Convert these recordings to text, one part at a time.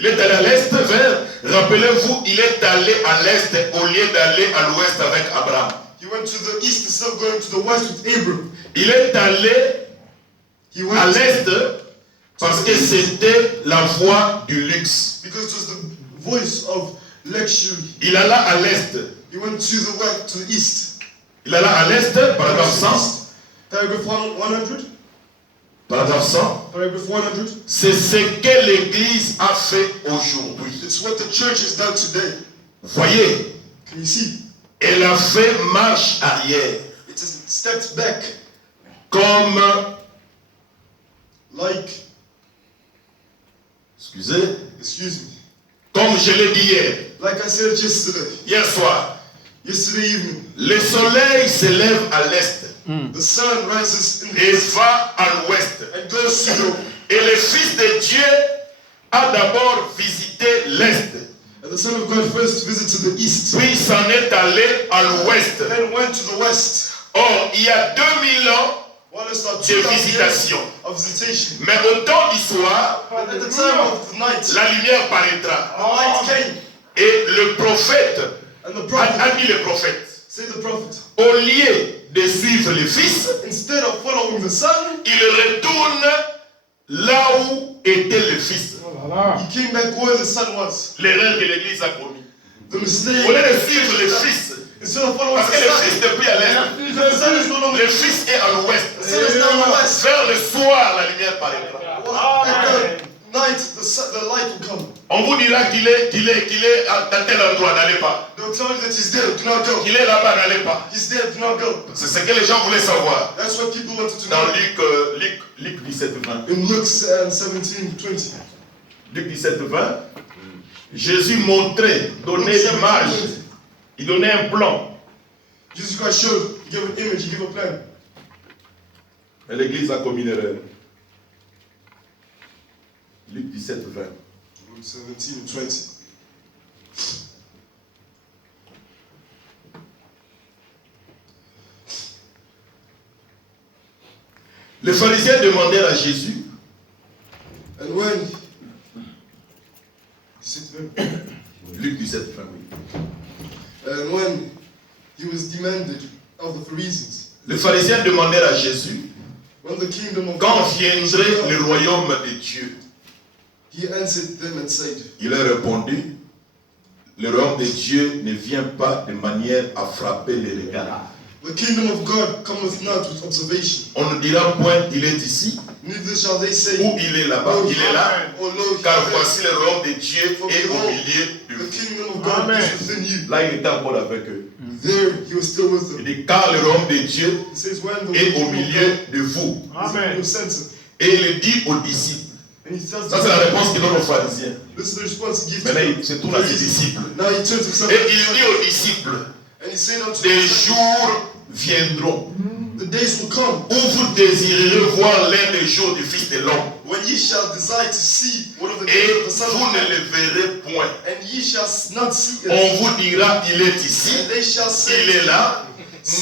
Il est allé à l'est vers, rappelez-vous, il est allé à l'est au lieu d'aller à l'ouest avec Abraham. He went to the east instead of going to the west with Abram. Il est allé à l'est parce que c'était la voie du luxe. Because it was the voice of luxury. Il alla à l'est. He went to the west, to the east. Il alla à l'est, paragraphe 100. Paragraph 100. Paragraphe 100. Paragraph 100. C'est ce que l'Église a fait aujourd'hui. It's what the church has done today. Voyez, Can you see? elle a fait marche arrière. It has stepped back. Comme, Like, excusez, excuse me. comme je l'ai dit hier, Like I said yesterday. hier soir, Yesterday evening. le soleil se lève à l'est The sun rises in the et east va à l'ouest. and goes to the Et le Fils de Dieu a d'abord visité l'est, and the Son of God first visited the east, puis s'en est allé à l'ouest. then went to the west. Or, il y a 2000 ans While it's not de 2,000 years visitation. of visitation. Mais au temps du soir, But at the time of the night, la lumière paraîtra. the light came, Et le prophète and the a prophet, dit le prophète, say the prophet, au lieu de suivre le Fils, instead of following the Son, il retourne là où était le Fils. he came back where the Son was. L'erreur que l'Église a commise. The mistake. Au lieu de suivre le Fils, Instead of following parce the que le Son, Fils n'est plus à l'est, because the Son is no longer. le Fils est à l'ouest. The Son is now in the west. Vers le soir, la lumière paraîtra. At the night, the light will come. On vous dira qu'il est à tel endroit, n'allez pas. They'll tell you that he's there. Do not go. Qu'il est là-bas, n'allez pas. He's there. Do not go. C'est ce que les gens voulaient savoir. That's what people wanted to Dans know. Luc 17, 20. In Luke 17:20. Luc 17, 20. Jésus montrait, donnait l'image. Il donnait un plan. Jesus Christ showed. He gave an image. He gave a plan. Et l'Église a commis l'erreur. Luc 17, 20. Luke 17:20. Les pharisiens demandèrent à Jésus. And when Luc 17, 20, oui. and when he was demanded of the Pharisees, Les pharisiens demandèrent à Jésus when the kingdom of quand God viendrait le royaume de Dieu. he answered them and said, Il a répondu, le royaume de Dieu ne vient pas de manière à frapper les regards. the kingdom of God cometh not with observation, On ne dira point, il est ici, neither shall they say, ou il est là-bas, il est là, oh Lord, car voici le royaume de Dieu est au milieu de the vous. kingdom of God is within you. Là, il était encore avec eux. There he was still with Il them. dit, car le royaume de Dieu He says, when the est au kingdom of milieu God de vous. is in your center. Et il le dit aux disciples. And he tells Ça, c'est la them, réponse qu'il donne aux pharisiens. this is the response he gives Maintenant, to il se tourne à ses disciples. Now he turns himself Et il dit aux disciples, and he said unto des them, jours viendront the days will come où vous désirerez voir l'un des jours du Fils de l'homme. when ye shall desire to see one of the Et days of the Son vous of ne Man, le verrez point. and ye shall not see it. On vous dira, il est ici, And they shall say, il est là,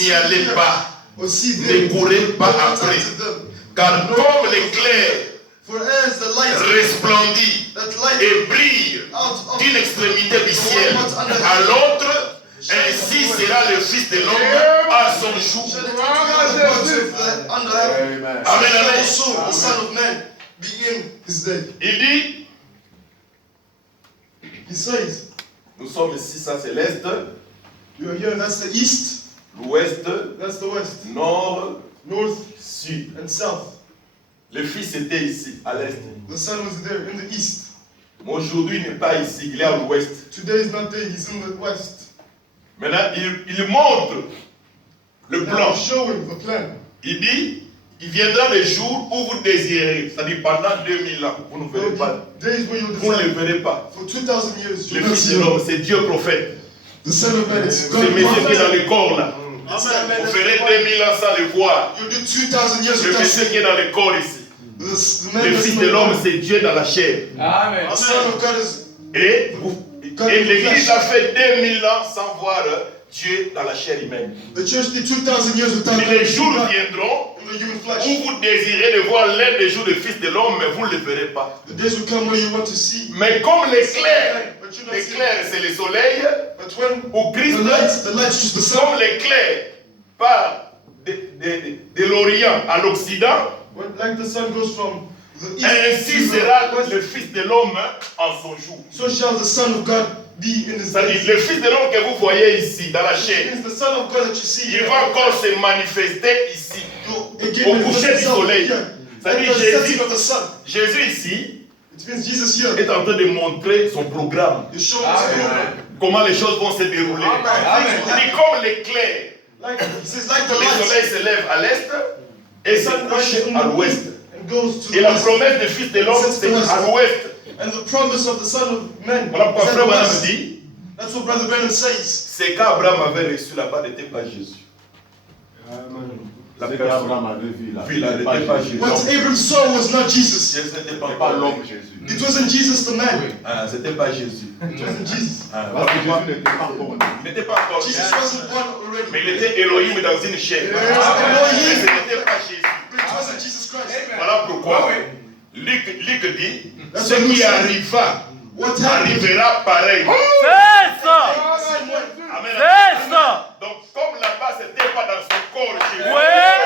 n'y allez pas, or see ne them, courez pas not après. unto them. Car comme l'éclair For as the light resplendit that light et brille out of d'une extrémité du ciel à l'autre, ainsi sera le Fils de l'homme à son jour. shall it be under heaven. Amen, So amen. also the Son of Man be in his day. Il dit, He says, nous sommes ici, ça c'est l'Est, you are here, that's the east, l'Ouest, that's the west, Nord, north, Sud. and south. Le Fils était ici, à l'Est. The Son was there in the east. Mais aujourd'hui, il n'est pas ici, il est à l'Ouest. Today is not there, he's in the west. Maintenant, il montre le Now plan. showing the plan. Il dit, il viendra le jour où vous désirez, c'est-à-dire pendant 2000 ans, vous ne verrez pas. Days where you Vous ne le desire. verrez pas. For 2,000 years, you Le not Fils see de him. l'homme, c'est Dieu prophète. The Son of Man is C'est God. monsieur qui est dans prophet. le corps là. It's that man Vous that's ferez the 2000 ans sans le voir. You do 2,000 years Le without monsieur qui seeing. est dans le corps ici. The man Le that's Fils in de the l'homme, world. c'est Dieu dans la chair. Amen. The Son of God is Et l'Église a fait 2000 ans sans voir Dieu dans la chair humaine. The church did 2,000 years without Mais les jours God viendront in the human flesh. où vous désirez de voir l'un des jours du Fils de l'homme, mais vous ne le verrez pas. The days will come where you want to see. Mais comme l'éclair c'est le soleil, But when ou Christ, the light is the sun, comme l'éclair part de l'Orient à l'Occident, like the sun goes from the ainsi east to sera the west, le Fils de l'homme en son jour. so shall the Son of God be in his C'est-à-dire, days. le Fils de l'homme que vous voyez ici, dans la It chair, means the Son of God that you see il here. va encore se manifester ici, Again, au manifest coucher du himself soleil. here. C'est-à-dire, At the setting Jésus, of the sun. Jésus ici It means Jesus here. est en train de montrer son programme, He's showing us comment les choses vont se dérouler. C'est comme l'éclair. like he says, like the Le light soleil se lève à l'est et se couche à l'ouest. and goes to Et the la west. promesse du Fils de l'homme, c'est à l'ouest. And the promise of the Son of Man Voilà pourquoi is at Frère the Branham west. dit, That's what Brother Brennan says. c'est qu'Abraham avait reçu là-bas n'était pas Jésus. La personne Abraham avait vu là. vit là n'était pas Jésus. What Abraham saw was not Jesus. Jésus n'était pas l'homme. It wasn't Jesus the man. Ah, c'était pas Jésus. It wasn't Jesus. Ah, Parce voilà que pourquoi Jésus n'était pas encore né. il n'était pas encore Jesus Jésus. wasn't born already. Mais il était Elohim dans une chair. Yes, Mais Elohim. ce n'était pas Jésus. But it wasn't Jesus Christ. Voilà pourquoi Luc dit, That's ce what qui Luke said. arriva What happened? arrivera pareil. C'est ça! Same way. Amen. C'est ça! Donc comme là-bas c'était pas dans son corps Jésus. Ouais!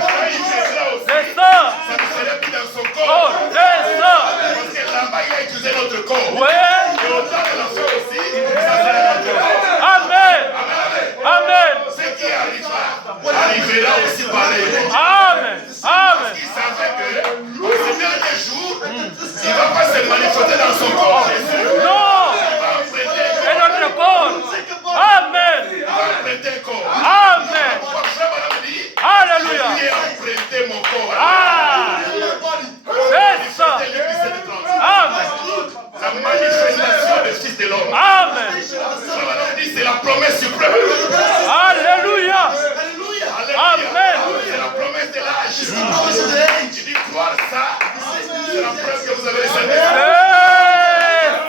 Quand il viendra aussi, C'est ça! ça ne serait plus dans son Oh, corps. c'est ça! Parce que là-bas il a utilisé notre corps. Ouais! Et au temps de l'enfer aussi, ça serait notre corps. Amen! Amen! Ce qui arrivera aussi pareil. Amen! Amen! Il savait que ce dernier jour, il ne va pas se manifester dans son corps Jésus. Non! Il va prêter un C'est corps. notre corps! Amen! Il va prêter un corps. Amen! Pourquoi Frère Branham dit, Alléluia! lui a prêté mon corps. Ah! C'est ça! C'était Luc 17:30. Amen! La manifestation du Fils de l'homme. Amen! Frère Branham dit, c'est la promesse suprême. Alléluia! Amen. C'est la promesse de l'âge. It's the promise of the age. Tu dis croire ça, c'est la preuve que vous avez les saints. C'est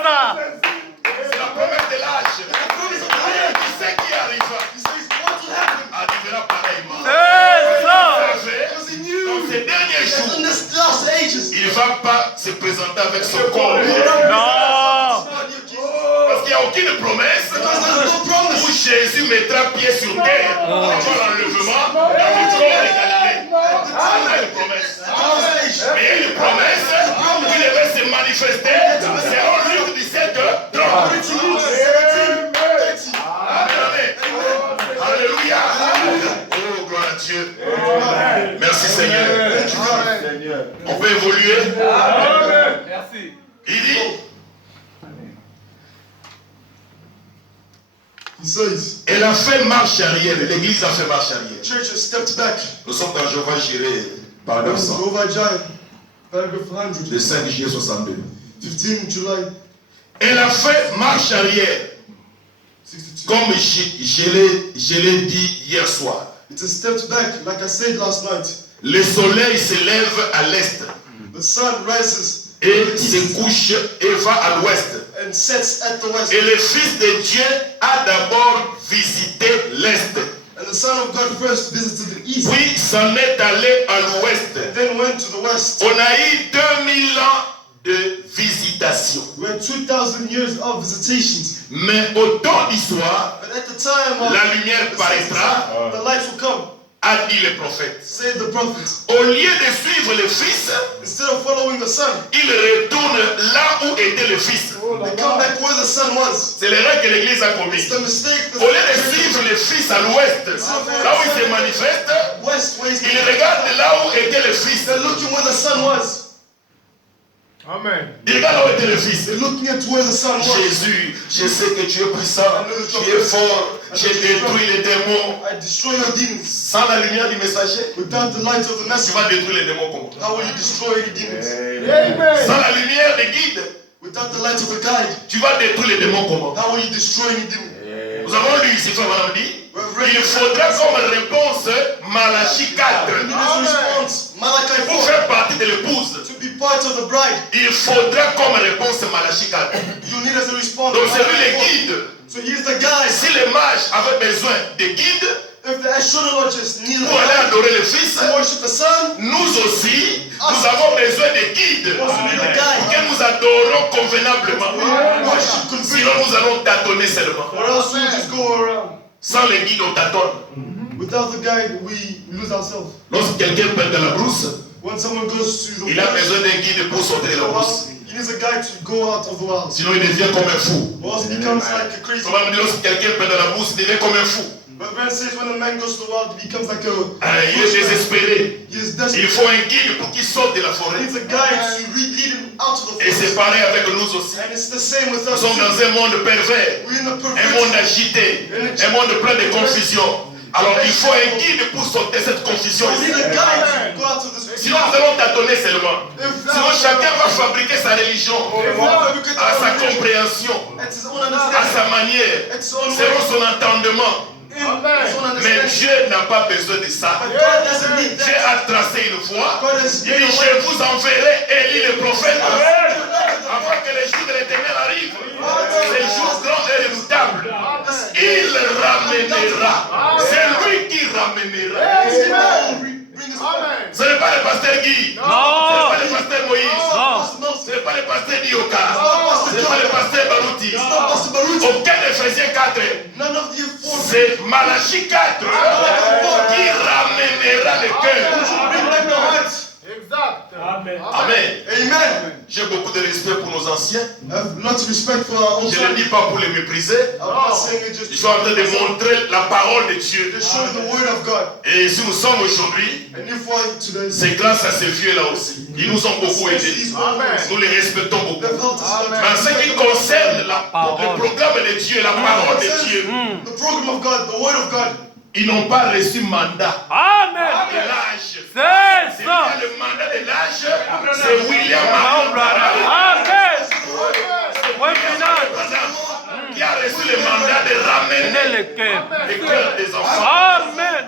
ça! C'est la promesse de l'âge. Qui sait qui arrivera? He says, what will happen? Arrivera pareillement. C'est ça! Vous savez, Because he dans knew ces derniers that in jours, this last ages, il ne va pas se présenter avec son corps. Non! Parce qu'il n'y a aucune promesse Because there's no où promise. Jésus mettra pied sur terre avant l'enlèvement dans le corps de Galilée. Il y a une promesse. Last age. Mais il y a une promesse où il devait se manifester. C'est en Luc 17:30. According to Luke 17:30. Amen. Alléluia. Oh, gloire à Dieu. Merci Seigneur. Seigneur. On peut évoluer. Merci. Il dit, He says, elle a fait marche arrière. L'église a fait marche arrière. church has stepped back. Nous sommes dans Jéhovah Jireh, paragraphe 100. Jehovah Jireh, paragraph 100, Le 5 juillet 62. 15 July Elle a fait marche arrière. 62. Comme je l'ai dit hier soir. It has stepped back, like I said last night. Le soleil se lève à l'est The sun rises et se couche et va à l'ouest. and sets at the west. Et le Fils de Dieu a d'abord visité l'est, And the Son of God first visited the east, puis s'en est allé à l'ouest. and then went to the west. On a eu 2000 ans de visitation. We had 2,000 years of visitations. Mais au temps du soir, But at the time of la lumière paraîtra, the light will come, a dit le prophète. said the prophets. Au lieu de suivre le Fils, Instead of following the Son, il retourne là où était le Fils. they come back where the Son was. C'est l'erreur que l'Église a It's commise. the mistake Au lieu de suivre le Fils à l'ouest, là où il se manifeste, west where he's il regarde là où était le Fils. They're looking where the Son was. Amen. Il regarde là où était le Fils. They're looking at where the Son was. Jésus, je sais que tu es puissant, tu es fort, j'ai détruit les démons. I destroy your demons. Sans la lumière du messager, Without the light of the tu message, vas détruire les démons comment? how will you destroy the demons? Sans la lumière des guides, Without the light of the guide, tu vas détruire les démons comment? how will you destroy the demons? Nous avons lu ici, frère Madame dit, il faudra comme réponse Malachie 4. You need a response. Malachi Pour 4. faire partie de l'épouse, To be part of the bride, il faudra comme réponse Malachie 4. you need as a response. Donc c'est lui Malachi le 4. guide. So he's the guide. Si les mages village avait besoin de guides if the astrologers needed pour aller adorer le Fils, to worship the Son, nous aussi, nous avons besoin de guides we also need a pour guide. que nous adorons convenablement. Worship Sinon, convenient. nous allons tâtonner seulement. Or else we'll just go around. Sans les guides, on tâtonne. Without the guide, we lose ourselves. Lorsque quelqu'un perd de la brousse, When someone goes to the il a forest, besoin d'un guide pour sortir de la brousse. he needs a guide to go out of the wild. Sinon, il devient comme un fou. Or else he becomes like a crazy. Comment dire, lorsque quelqu'un perd de la brousse, il devient comme un fou. But the man says when a man goes to the wild, he becomes like a. Il est désespéré. He is Il desperate. faut un guide pour qu'il sorte de la He forêt. needs a guide to lead him out of the Et c'est forest. pareil avec nous aussi. And it's the same with Nous us. sommes dans un monde pervers, We're in a un monde perfect. agité, un monde plein de confusion. Alors il faut un guide pour sortir cette confusion We ici. need a guide to go out of this. Sinon nous allons tâtonner seulement. Sinon chacun va fabriquer sa religion à sa compréhension, It's his own à understanding. sa manière, It's his own selon way. son entendement. His own Mais understanding. Dieu n'a pas besoin de ça. But God doesn't need Dieu that. a tracé une voie. God has Il dit, je vous enverrai Élie le prophète avant que les jours de l'éternel arrivent. Ces jours grands et redoutables. Il ramènera. C'est lui qui ramènera. Amen. Ce n'est pas le pasteur Guy. Ce n'est pas le pasteur Moïse. Ce n'est pas le pasteur Dioka. Ce n'est pas le pasteur Barouti. Aucun d'Éphésiens 4. None of the four. C'est Malachie 4 qui ramènera le cœur. Bring back the hearts. Exact. Amen. Amen. Amen. J'ai beaucoup de respect pour nos anciens. I have lots of respect for our own Je ne le time. dis pas pour les mépriser. I'm not saying it just Ils sont en train de montrer la parole de Dieu. to show the word of God. Et si nous sommes aujourd'hui, And if I today, c'est grâce à ces vieux-là aussi. Ils nous ont beaucoup aidés. these words, Nous les respectons beaucoup. they've helped us a lot. Mais en ce qui concerne le programme de Dieu, la parole de Dieu, The program of God, the word of God, ils n'ont pas reçu mandat Amen. de l'âge. C'est C'est ça. bien le mandat de l'âge, c'est William Marion Branham. Amen. Oui, final. Qui a reçu le mandat de ramener Le cœur. les cœurs des enfants. Amen.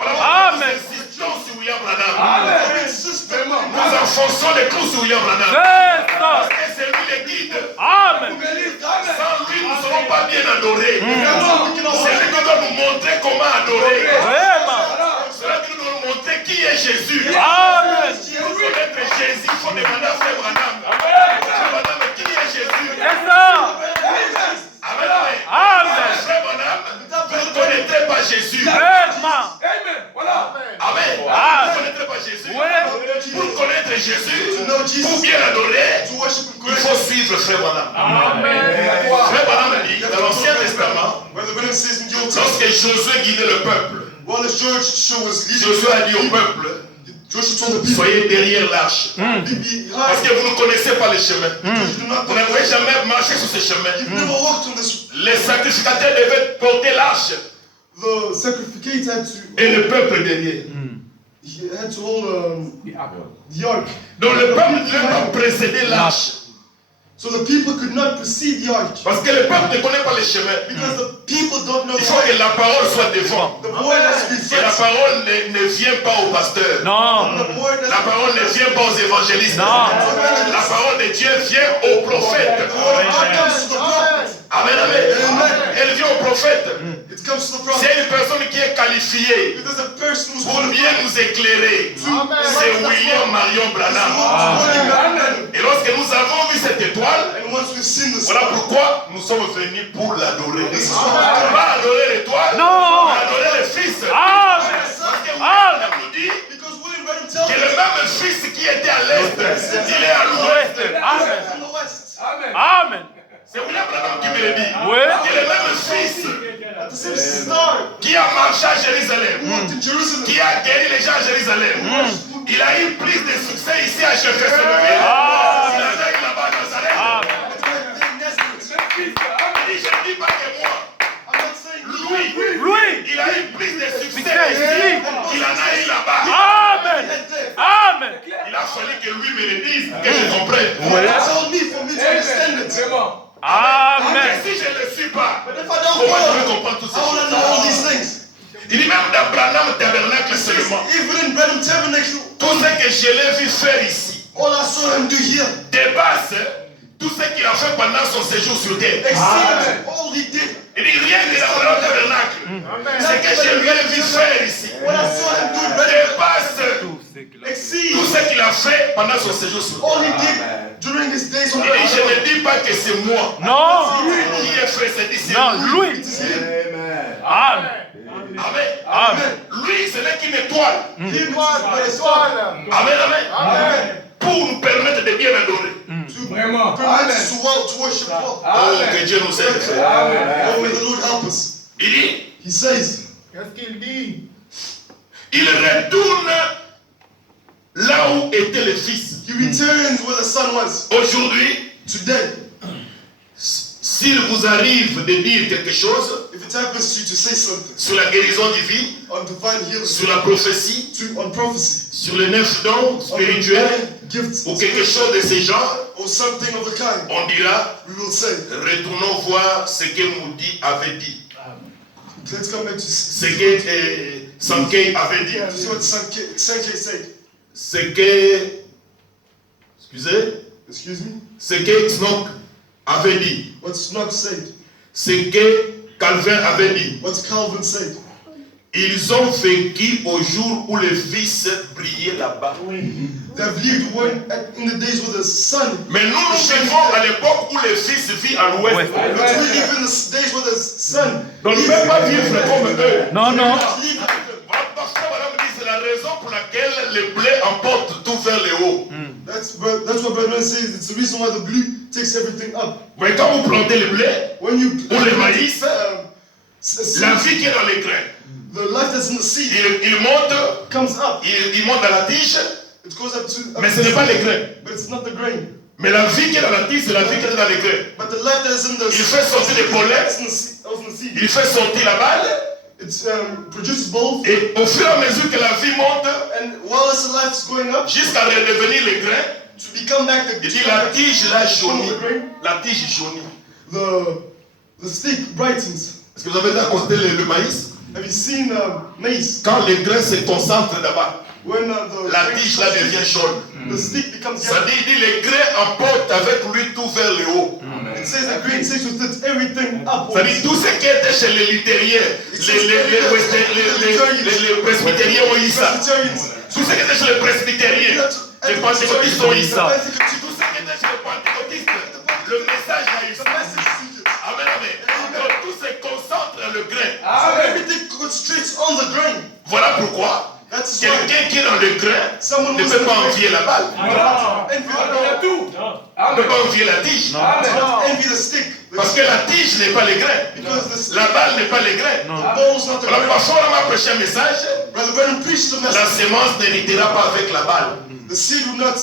Voilà, Amen. nous insistons sur William Branham. system, Nous enfonçons les clous sur William Branham. C'est Parce ça. que c'est lui le guide. Amen. Sans lui, nous ne serons pas bien adorés. C'est lui qui doit nous montrer comment adorer. Vraiment. C'est lui qui doit nous montrer qui est Jésus. Amen. Pour connaître Jésus, il faut demander à Frère Branham. Frère Branham, qui est Jésus? C'est ça. Amen. Amen. Frère Branham, vous ne connaîtrez pas Jésus. Vraiment. Amen. Vous ne connaîtrez pas Jésus. Oui. Pour connaître Jésus, to know pour Jesus, bien l'adorer, to worship Him il faut correctly. suivre Frère Branham. Amen. Frère Branham dit dans l'Ancien Testament, Brother Branham says in the Old Testament, lorsque Josué guidait le peuple, while as Joshua was leading, Josué a dit au peuple, Joshua told the people, soyez derrière l'arche. be Parce behind, que vous ne connaissez pas le chemin. because you do not Vous n'avez jamais marché sur ce chemin. You've never walked on this. Les sacrificateurs devaient porter l'arche The sacrificate had to, et le peuple derrière. he had to hold the ark. Donc le peuple ne devait pas précéder l'arche. So the people could not precede the ark. Parce que le peuple ne connaît pas le chemin. Because the people don't know Il the faut que way. la parole soit devant. The word has to be Et la first. parole ne vient pas au pasteur. Non. The word has La to parole ne vient pas aux évangélistes. Non. La parole de Dieu vient aux prophètes. The word of God comes to the prophet. Amen, amen. Elle vient aux prophètes. It comes to the prophet. C'est une personne qui est qualifiée If there's a person who's pour holy, bien nous éclairer. C'est William Marion Branham. and Et lorsque nous avons vu cette étoile, once we've seen this, voilà pourquoi nous sommes venus pour l'adorer. Pas adorer l'étoile, Non. mais adorer le Fils. Amen. Parce que William nous dit because William Branham tells que us le même Fils qui était à l'est, il est à l'ouest. Amen. from the west. Amen. C'est William Branham qui me le dit. Oui. Que le même Fils At the same star qui a marché à Jérusalem, walked in Jerusalem. qui a guéri les gens à Jérusalem, il a eu plus de succès ici à Jeffersonville. Amen. Il a eu là-bas à Nazareth. Amen. Il dit, je ne dis pas que moi. I'm not saying Lui, Lui. il a eu plus de succès Succès ici ici. qu'il en a eu là-bas. Amen. Amen. Il a fallu que lui me le dise, que je comprenne. He told me for me to understand it. Amen. Mais si je ne le suis pas, But if I don't comment je know, vais comprendre toutes ces how will I know all choses? these things? Il dit même dans Branham Tabernacle seulement. Even in Branham Tabernacle, Tout ce que je l'ai vu faire ici all I saw him do here, dépasse tout ce qu'il a fait pendant son séjour sur terre. exceeded all he did Il dit rien que dans le tabernacle. Ce que je lui ai vu faire ici What I saw him do, dépasse exceed tout ce qu'il a fait pendant son séjour sur all terre. he did during his days on Il dit, je earth. ne dis pas que c'est moi Non. qui ai fait cette discipline. Non, lui. It is him. Amen. Amen. Amen. Lui, c'est lui qui nettoie. Him is my son. Amen, amen. Pour nous permettre de bien adorer. Vraiment. Permit us to worship God. Oh, que Dieu nous aide. Oh, may the Lord help us. Il dit, He says, Qu'est-ce qu'il dit? il retourne là où était le Fils. He returns where the son was. Aujourd'hui, Today, s'il vous arrive de dire quelque chose if it happens to you to say something sur la guérison divine, on divine healing, sur la prophétie, on prophecy, sur les 9 dons on spirituels, divine gifts, ou quelque chose de ce genre, or something of the kind, on dira, we will say, retournons voir ce que Moudi avait dit. let's come back to Ce que Sankei avait dit. this is what Sankei said. Ce que, Excuse me? ce que Snock avait dit. What Snock said. Ce que Calvin avait dit. What Calvin said. Ils ont vécu au jour où le Fils brillait là-bas. They have lived in the days where the sun. Mais nous vivons à l'époque où le Fils vit à l'ouest. But we live in the days where the sun. Donc ne peut pas vivre comme eux. Non, non. Parfois, madame dit, c'est la raison pour laquelle le blé emporte tout vers le haut. That's what Brother says. It's the reason why the blue takes everything up. Mais quand vous plantez le blé When you ou le maïs, seed, la vie qui est dans les grains, the life that's in the seed il monte, comes up. il monte dans la tige, It goes up to. mais ce n'est pas les grains. But it's not the grain. Mais la vie qui est dans la tige, c'est la vie qui est dans les grains. But the life that is in the. Il fait sortir les pollens, That's in the seed. il fait sortir la balle, It produces both. et au fur et à mesure que la vie monte, And while this life is going up, jusqu'à redevenir les grains, to become back il dit la tige là jaunit. the grain, La tige jaunit. the stick brightens. Est-ce que vous avez déjà constaté le maïs? Have you seen maize? Quand les grains se concentrent là-bas, When the la tige là devient jaune. the stick becomes Ça yellow. dit, il dit les grains emportent avec lui tout vers le haut. It says the grain takes with it everything Ça upwards. dit tout ce qui était chez les luthériens, les presbytériens ont eu ça. Presbyterians. Tout ce qui était chez les presbytériens, les pentecôtistes ont eu ça. Tout ce qui était chez les pentecôtistes, le message a eu ça. Amen, amen. Donc tout se concentre dans le grain. Everything concentrates on the grain. Voilà pourquoi That is why quelqu'un qui est dans le grain someone ne who's peut pas envier la balle, envy ne peut pas envier la tige. envy the stick. Parce que la tige n'est pas les grains. Because the stick, La balle n'est pas les grains. the ball's not the Alors grain. parfois on m'a prêché un message, Brother Brennan preached the la message. sémence n'héritera pas avec la balle. The seed will not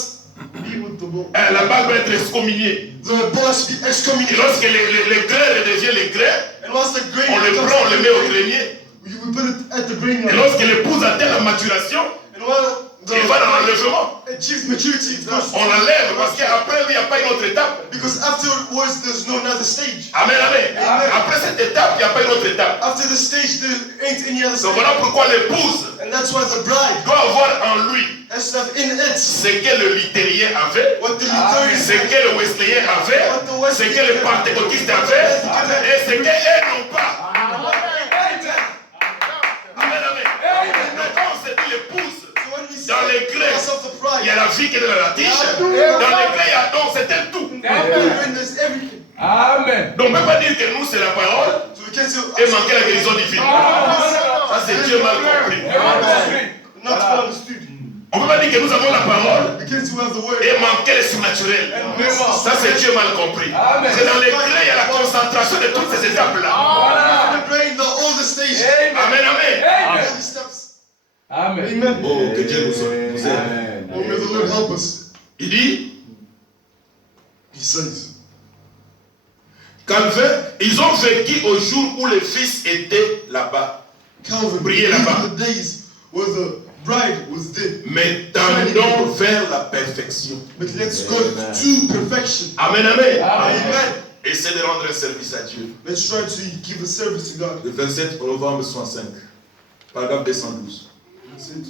be with the ball. La balle va être excommuniée. The ball has to be Et excommunicated. lorsque les grains redeviennent les grains, And once the grain on le becomes prend, on le met au grain, grenier. we put it at the grain Et line. lorsque l'épouse atteint la maturation, And while il va dans l'enlèvement. achieves maturity, it goes. On l'enlève parce qu'après lui, il n'y a pas une autre étape. Because afterwards, there's no another stage. Amen, amen. Après cette étape, il n'y a pas une autre étape. After the stage, there ain't any other Donc stage. voilà pourquoi l'épouse And that's why the bride doit avoir en lui has to have in it ce que le luthérien avait, what the Lutheran ce que le wesleyen avait, ce que le pentecôtiste avait, et ce qu'elles n'ont pas. Amen, amen. Donc quand on se dit l'épouse, So when we say dans les grains, because of the il y a bride, la vie qui est dans la tige. Dans les grains, il y a donc c'est un tout. when there's everything. Amen. Donc on ne peut pas dire que nous c'est la parole So we can't say et manquer la guérison divine. Ça c'est Dieu mal compris. not well understood. On ne peut pas dire que nous avons la parole We can't say we have the word. et manquer le surnaturel. Ça c'est Dieu mal compris. C'est dans les grains, il y a la concentration de toutes ces étapes-là. The grain, all the stages, Amen, amen. all the steps. Amen. Amen. Oh, que Dieu nous aide. Oh, may the Lord help us. Il dit, He says, Calvin, ils ont vécu au jour où le Fils était là-bas. Calvin, Briller these là-bas. are the days where the bride was dead. Mais tendons vers la perfection. But let's go to perfection. Amen, amen. Amen. Essaie de rendre un service à Dieu. Let's try to give a service to God. Le 27 novembre 65, paragraphe 212. That's it.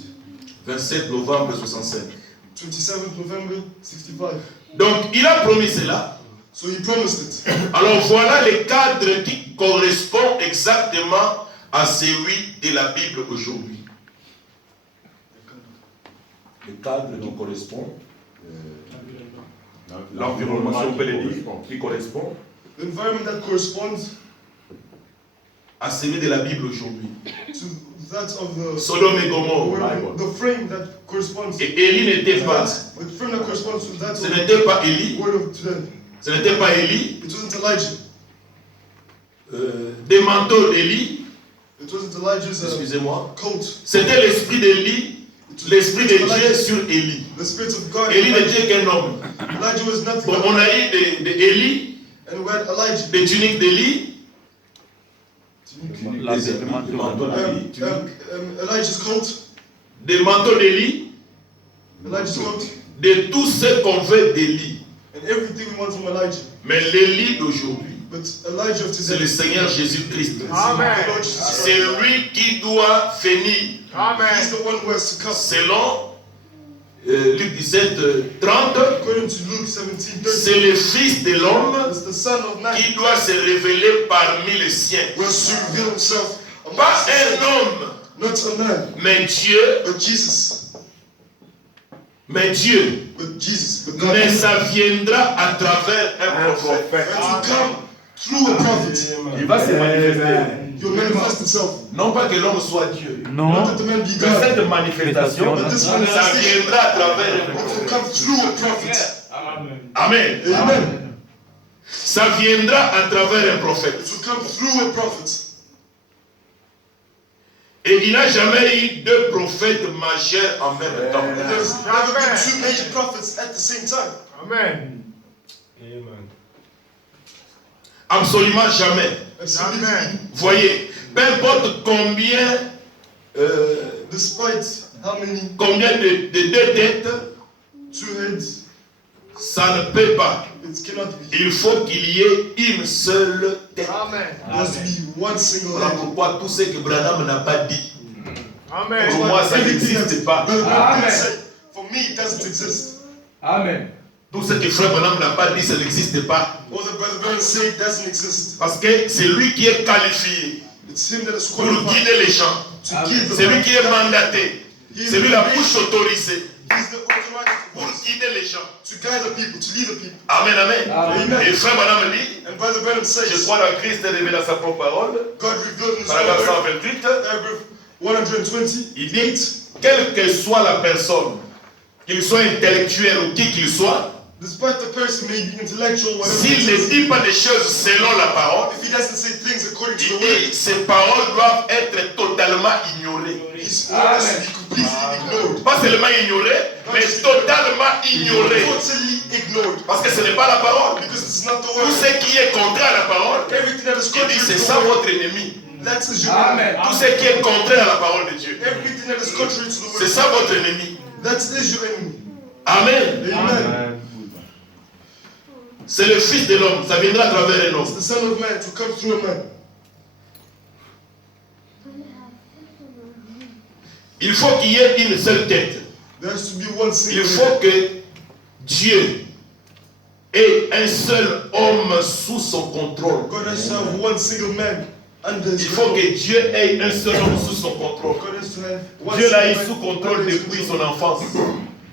27 novembre 65. 27th November 65. Donc, il a promis cela. So he promised it. Alors voilà le cadre qui correspond exactement à celui de la Bible aujourd'hui. Le cadre qui correspond, l'environnement, si on peut le dire, qui correspond The environment that corresponds à celui de la Bible aujourd'hui. to that of the Sodome et Gomorrhe. the frame that corresponds Et Élie n'était pas, the frame that corresponds to that ce of n'était pas Élie, the word of today. ce n'était pas Élie, It wasn't Elijah. des manteaux d'Élie, It wasn't Elijah's excusez-moi, coat. c'était l'esprit d'Élie, l'esprit de Dieu sur Élie. The spirit of God. Élie n'était qu'un homme. Elijah was nothing. Bon, on a eu de Élie, And we had Elijah. des tuniques d'Élie, L'habillement des manteaux d'Élie, Elijah's coat. des manteaux d'Élie, Elijah's coat. de tout ce qu'on veut d'Élie. And everything we want from Elijah. Mais l'Élie d'aujourd'hui, But Elijah of c'est today. le Seigneur Jésus-Christ. Amen. The Lord Jesus Christ. C'est lui qui doit venir. He's Amen. the one who has to come. Selon Luc 17, 30, According to Luke 17:30. c'est le Fils de l'homme It's the Son of Man qui doit se révéler parmi les siens. who has to reveal himself amongst Pas the un saints. homme, Not a man, mais Dieu, but Jesus. mais Dieu. But Jesus. But God. Mais ça viendra à travers un prophète. And to come through a prophet. Il va se manifester. He will manifest himself. Non pas que l'homme soit Dieu. Non. Not that the man be Mais God. cette manifestation, But this ça manifestation viendra à travers un will prophète. come through a prophet. Amen. Amen. Amen. Ça viendra à travers un prophète. It will come through a prophet. Et il n'a jamais eu deux prophètes majeurs en même temps. And there's never been two major prophets at the same time. Amen. Absolument jamais. Absolutely. Amen. Voyez, peu importe combien, Despite how many combien de deux têtes, two heads, ça ne peut pas. it cannot be. Il faut qu'il y ait une seule tête. Amen. There has to be one single Voilà head. pourquoi tout ce que Branham n'a pas dit, Amen. pour moi, ça n'existe pas. Brother Branham Amen. didn't say, for me, it doesn't exist. Amen. Tout ce que Frère Branham n'a pas dit, ça n'existe pas. All that Brother Branham said doesn't exist. Parce que c'est lui qui est qualifié It's him that is pour qualified guider les gens. to give the C'est lui qui est mandaté. He's C'est lui la the- bouche autorisée He's the authorized pour voice guider les gens. to guide the people, to lead the people. Amen, amen. Amen. Et Frère Branham dit, And Brother Branham je says, crois dans Christ est révélé dans sa propre parole, God revealed in His paragraphe word, 128, paragraph 120, il dit, quelle que soit la personne, qu'il soit intellectuel ou qui qu'il soit, despite the person may be intellectual, whatever, s'il ne it is, dit pas des choses selon la parole, if he doesn't say things according to il the word, dit, ces paroles doivent être totalement ignorées. his word has to be completely ignored. Pas seulement ignorées, mais totalement ignorées. Totally ignored. Parce que ce n'est pas la parole. Because it's not the Tout word. ce qui est contraire à la parole, Everything that is il contrary dit, to c'est the ça word, votre ennemi. that is your Amen. enemy. Tout ce qui est contraire à la parole de Dieu, Everything that is contrary to the c'est word, ça votre ennemi. that is your enemy. Amen. Amen. C'est le Fils de l'homme, ça viendra à travers un It's homme. the Son of Man to come through a man. Il faut qu'il y ait une seule tête. There has to be one Il single faut man. que Dieu ait un seul homme sous son contrôle. God has to have one single man under his Il faut control. que Dieu ait un seul homme sous son contrôle. God has to have one Dieu l'a eu single sous man contrôle under his depuis control. son enfance.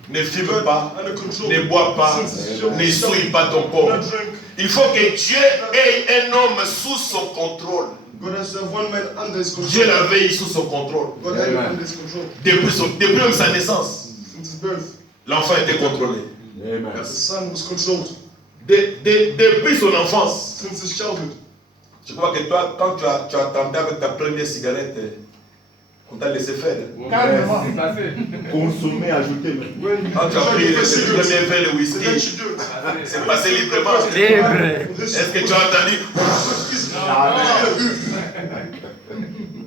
Ne fume God pas, under control. ne bois pas, Since his young ne age, souille pas ton not corps. drink. Il faut que Dieu ait un homme sous son contrôle. God has to have one man under his control. Dieu l'avait eu sous son contrôle. God had him under his control. Depuis même sa naissance, Since his birth, l'enfant était contrôlé. the son was controlled. Depuis son enfance, Since his childhood. je crois que toi, quand tu as tenté avec ta première cigarette, on t'a laissé faire. Carrément. C'est passé. Consommer, ajouter. Quand tu as pris le premier verre de So that whisky, you do it. c'est passé librement. Libre. Est-ce que tu as entendu?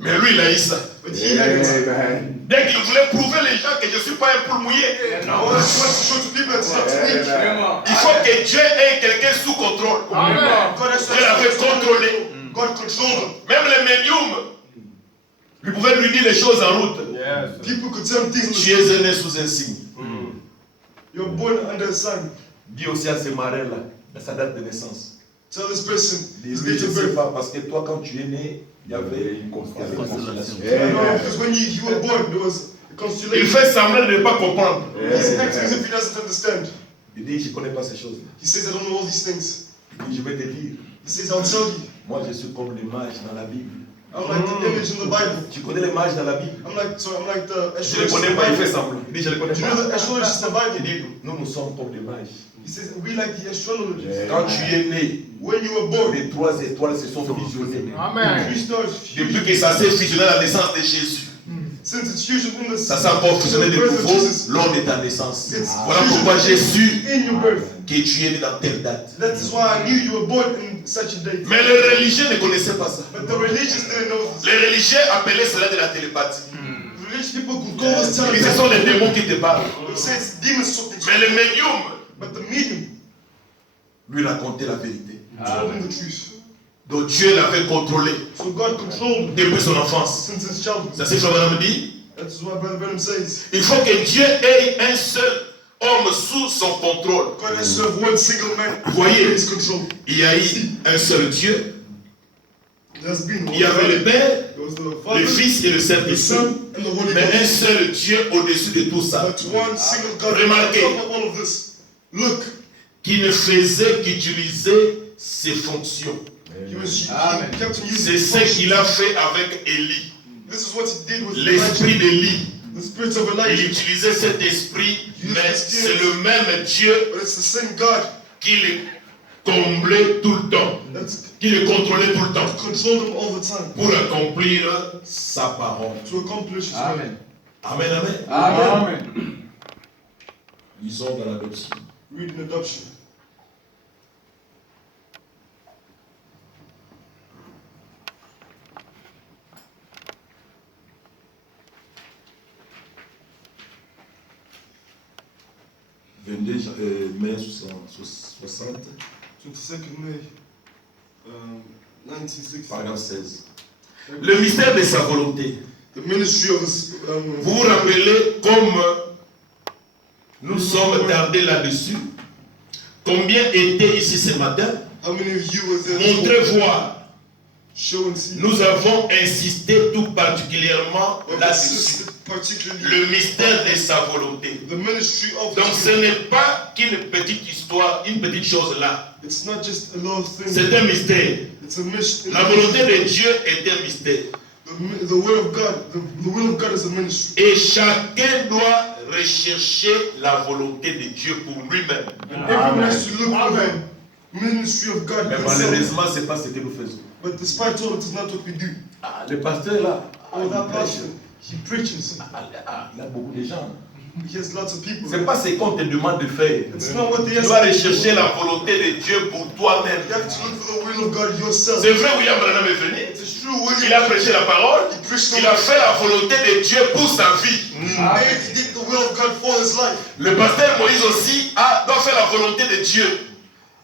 Mais lui, il a eu ça. But he had it. Dès qu'il voulait prouver les gens que je ne suis pas un poule mouillé, I want to show to people that it's not weak. Vraiment. il faut que Dieu ait quelqu'un sous contrôle. Amen. God has to Dieu l'avait contrôlé. God controlled him. Même les médiums, lui pouvaient lui dire les choses en route. People could tell him things. Tu es né sous un signe. You're born under a sign. Dis aussi à ces marins-là, sa date de naissance. Tell this person his Dis-lui, date je of ne sais birth. pas, parce que toi, quand tu es né, il y avait une constellation. I know, because when you were born, there was a Il constellation. fait semblant de ne pas comprendre. He's acting as if he doesn't understand. Il dit, je ne connais pas ces choses. He says, I don't know all these things. Il dit, je vais te dire. He says, I'll tell you. Moi, je suis comme l'image dans la Bible. I'm like the image in the Bible. Tu connais l'image dans la Bible? I'm like the Je ne astrologist in connais the pas, il fait Bible. semblant. Il dit, je ne connais Do you know pas. the astrologist in the Il Bible? dit, nous sommes comme l'image. He says, we like the astrologist. Quand tu es né, When you were born, les 3 étoiles se sont fusionnées. Amen. 3 stars Depuis fused. que ça s'est fusionné à la naissance de Jésus, Since it's fusion in the ça s'est encore fusionné de birth of nouveau Jesus, lors de ta naissance. it's Voilà fusion pourquoi j'ai su in your birth. que tu es né dans telle date. That is why I knew you were born in such a date. Mais les religieux ne connaissaient pas ça. But the religious didn't know this. Les religieux appelaient cela de la télépathie. The religious people could call us Mais ce telepathy. sont les démons qui te parlent. They say it's demons talking to Mais you. le médium But the medium lui racontait la vérité. told him the truth. Donc Dieu l'avait contrôlé So God controlled him depuis son enfance. since his childhood. Ça c'est ce que Frère Branham dit. That's what Brother Branham says. Il faut que Dieu ait un seul homme sous son contrôle. God has to have one single man Voyez. under his control. Il y a eu un seul Dieu. There's been Il y avait le Père, There was the le Father, Fils et le the Saint-Esprit. Son, and the Holy Mais un Ghost. seul Dieu au-dessus de tout ça. But one single God Remarquez. on top of all of this. Look, Qui ne faisait qu'utiliser ses fonctions. he Amen. kept on using C'est his ce qu'il function. a fait avec Élie. This is what he did with L'esprit Elijah, d'Élie. the spirit of Il Elijah. utilisait cet esprit, mais c'est le même Dieu But it's the same God qui le comblait tout le temps, that's qui le contrôlait tout le temps controlled him all the time pour accomplir sa parole. to accomplish his will. Amen. Amen, amen. Amen. Lisons dans l'adoption. Read in adoption. Mai 60, 22nd May, 1960. paragraphe 16. Le mystère de sa volonté. The ministry of his. Vous vous rappelez comme nous sommes tardés là-dessus? Combien étaient ici ce matin? How many of you were there? Montrez voir. Show and see. Nous avons insisté tout particulièrement Or là-dessus. insisted particularly Le mystère de sa volonté. the ministry of Donc his ce n'est pas qu'une petite histoire, une petite chose là. It's not just a little thing. C'est un mystère. It's a mission. La volonté de Dieu est un mystère. The will of God. The will of God is a ministry. Et chacun doit rechercher la volonté de Dieu pour lui-même. Everyone has to look for the ministry of God. Mais himself. malheureusement, ce n'est pas ce que nous faisons. But despite all, it is not what we do. Ah, le pasteur là, Oh, that il prêche. pastor, he preaches. Il a beaucoup de gens. He has lots of people. Ce n'est pas ce qu'on te demande de faire. It's not what they Tu ask. dois rechercher la volonté de Dieu pour toi-même. You have to look for the will of God yourself. C'est vrai, William Branham est venu. It is true. William, Il a prêché la parole. he preached the Il a fait la volonté de Dieu pour sa vie. He did the will of God for his life. Le pasteur Moïse aussi doit faire la volonté de Dieu.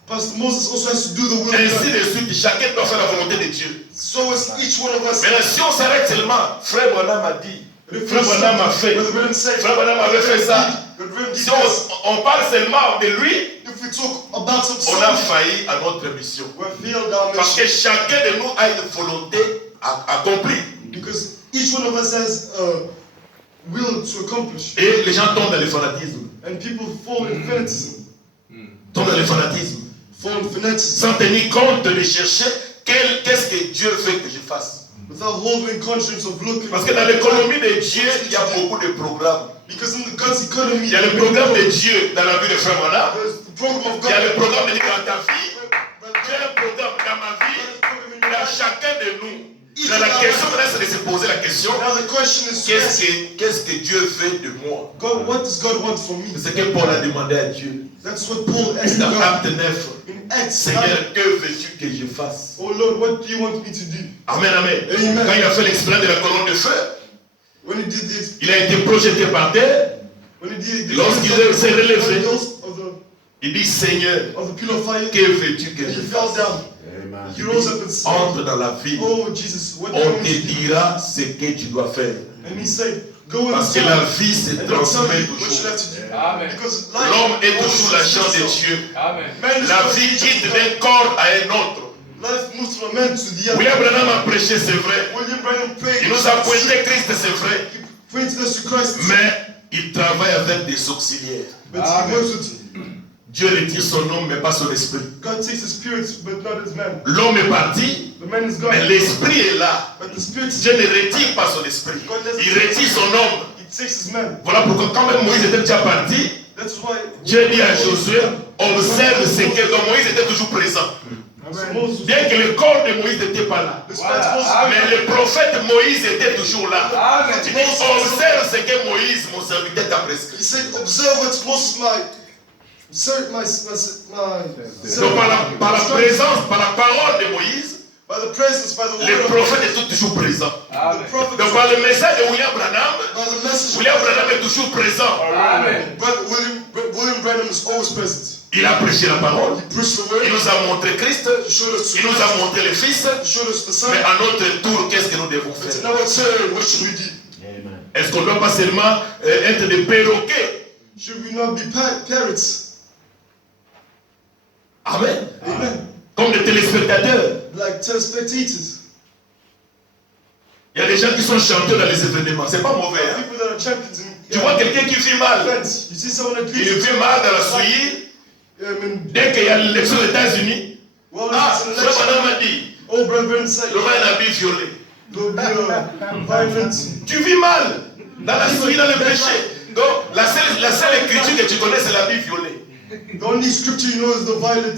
Pastor Moses also has to do the will of Ainsi God. de suite, chacun doit faire la volonté de Dieu. So is each one of us. Maintenant, si on s'arrête seulement, Frère Branham a dit, If Frère Branham a fait, Brother Branham said, Frère Branham avait fait ça. Brother Branham did Si this. on parle seulement de lui, If we talk about some on a something, failli à notre mission. we're failed our Parce mission. que chacun de nous a une volonté accomplie. Because each one of us has a will to accomplish. Et les gens tombent dans le fanatisme. And people fall in fanaticism. Tombent dans le fanatisme. Fall in fanaticism. Sans tenir compte de chercher qu'est-ce que Dieu veut que je fasse. Without holding conscience of looking. Parce que dans l'économie de Dieu, il y a beaucoup de programmes. Because in the God's economy, Il y a le programme de Dieu dans la vie de Frère Branham. there's the program of Il y a le God. programme de Dieu dans ta vie. Il y a un programme dans ma vie, dans chacun de nous. Dans la question, c'est de se poser la question, Now the question is, qu'est-ce que Dieu veut de moi? God, what does God want from me? C'est ce que Paul a demandé à Dieu. That's what Paul asked Dans God. Acte 9, In Acts, Seigneur, que veux-tu que je fasse? oh Lord, what do you want me to do? Amen, amen. Amen. Quand il a fait l'exploit de la colonne de feu, When he did this, il a été projeté par terre. when he did Lorsqu'il s'est relevé, of il dit, Seigneur, the pillar of fire, que veux-tu que and je he fell fasse? down. He rose up and said, Entre dans la vie. oh Jesus, what do you On want te me to do? dira ce que tu dois faire. And he said, Go Parce que inside la vie se and they'll tell transmet you what you toujours. have to do. Amen. Because L'homme life est always toujours l'agent de succeeds Dieu. Amen. Man is La not vie just quitte a- d'un corps à un autre. Life moves from a man to the other. William Branham a prêché, c'est vrai. William Branham prayed. Il nous a pointé Christ, c'est vrai. He pointed us to Christ. Mais il travaille avec des auxiliaires. But Amen. he works with Dieu retire son homme, mais pas son esprit. God takes his spirit, but not his man. L'homme est parti, The man is gone. mais l'esprit est là. But the spirit is Dieu ne retire pas son esprit. Il retire son homme. He takes his man. Voilà pourquoi quand même Moïse était déjà parti, That's why Dieu dit à Josué, observe ce que donc Moïse était toujours présent. So Moses, Bien que le corps de Moïse n'était pas là. the spirit of Moses, Mais le prophète Moïse était toujours là. Amen. Il dit, observe ce que Moïse, mon serviteur, t'a prescrit. he said, observe what Moses my Donc par la présence, par la parole de Moïse, by the presence, by the les word of prophètes sont toujours présents. Amen. the prophet, Donc par le message de William Branham, by the message of William Branham est toujours présent. Amen. Brother William Branham is always present. Il a prêché la parole. He preached the Il word. nous a montré Christ. He showed us Il nous a montré le Fils. He showed us the Son. Mais à notre tour, qu'est-ce que nous devons But faire? in our turn, what should we do? Est-ce qu'on ne doit pas seulement être des perroquets? Should we not be parrots? Amen. Amen. Comme des téléspectateurs. Like telespectators. Il y a des gens qui sont champions dans les événements. C'est pas mauvais. Hein? People that are champions in Tu vois quelqu'un qui vit mal. events. You see someone that Il leads. vit mal dans la souillure. In, Dès qu'il y a l'élection aux États-Unis. well, Ah, it's an frère election. Madame a dit. Oh, Brother said, Il y aura un habit violet. there'll be violence. Tu vis mal. Dans la souillure, dans le péché. Donc, la seule écriture que tu connais, c'est l'habit violet. The only scripture you know is the violet,